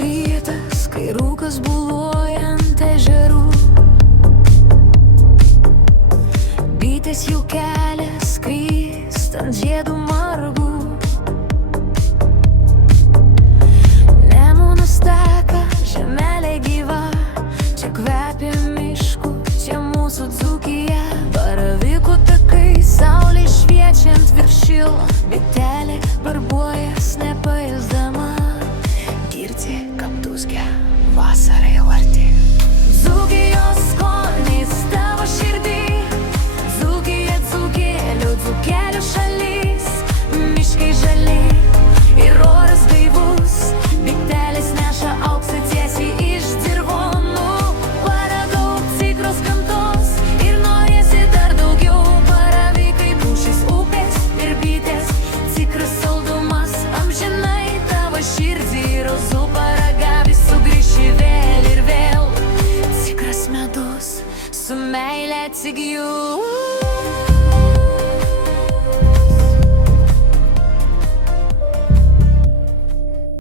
rytas, kai rūkas buluoja ant ežerų. Bitės jų kelias kryst ant žiedų margų. Nemunas teka, žemelė gyva, čia kvepia mišku, čia mūsų Dzūkija. Baravyko takai, saulė šviečiant virš šilo, bitelė darbuojas nepailsdama. Girdi, kaip dūzgia vasara jau arti. Dzūkijos skonis tavo širdį, Dzūkija, dzūkėlių, dzūkelių šalis. Miškai žali ir oras gaivus, bitelės neša auksą tiesiai iš dirvonų. Paragauk tikros gamtos ir norėsi dar daugiau. Baravykai, pušys, upės ir bitės, tikras saldumas amžinai tavo širdį. Rozų paragavęs sugrįši vėl ir vėl, tikras medus su meile tik jų.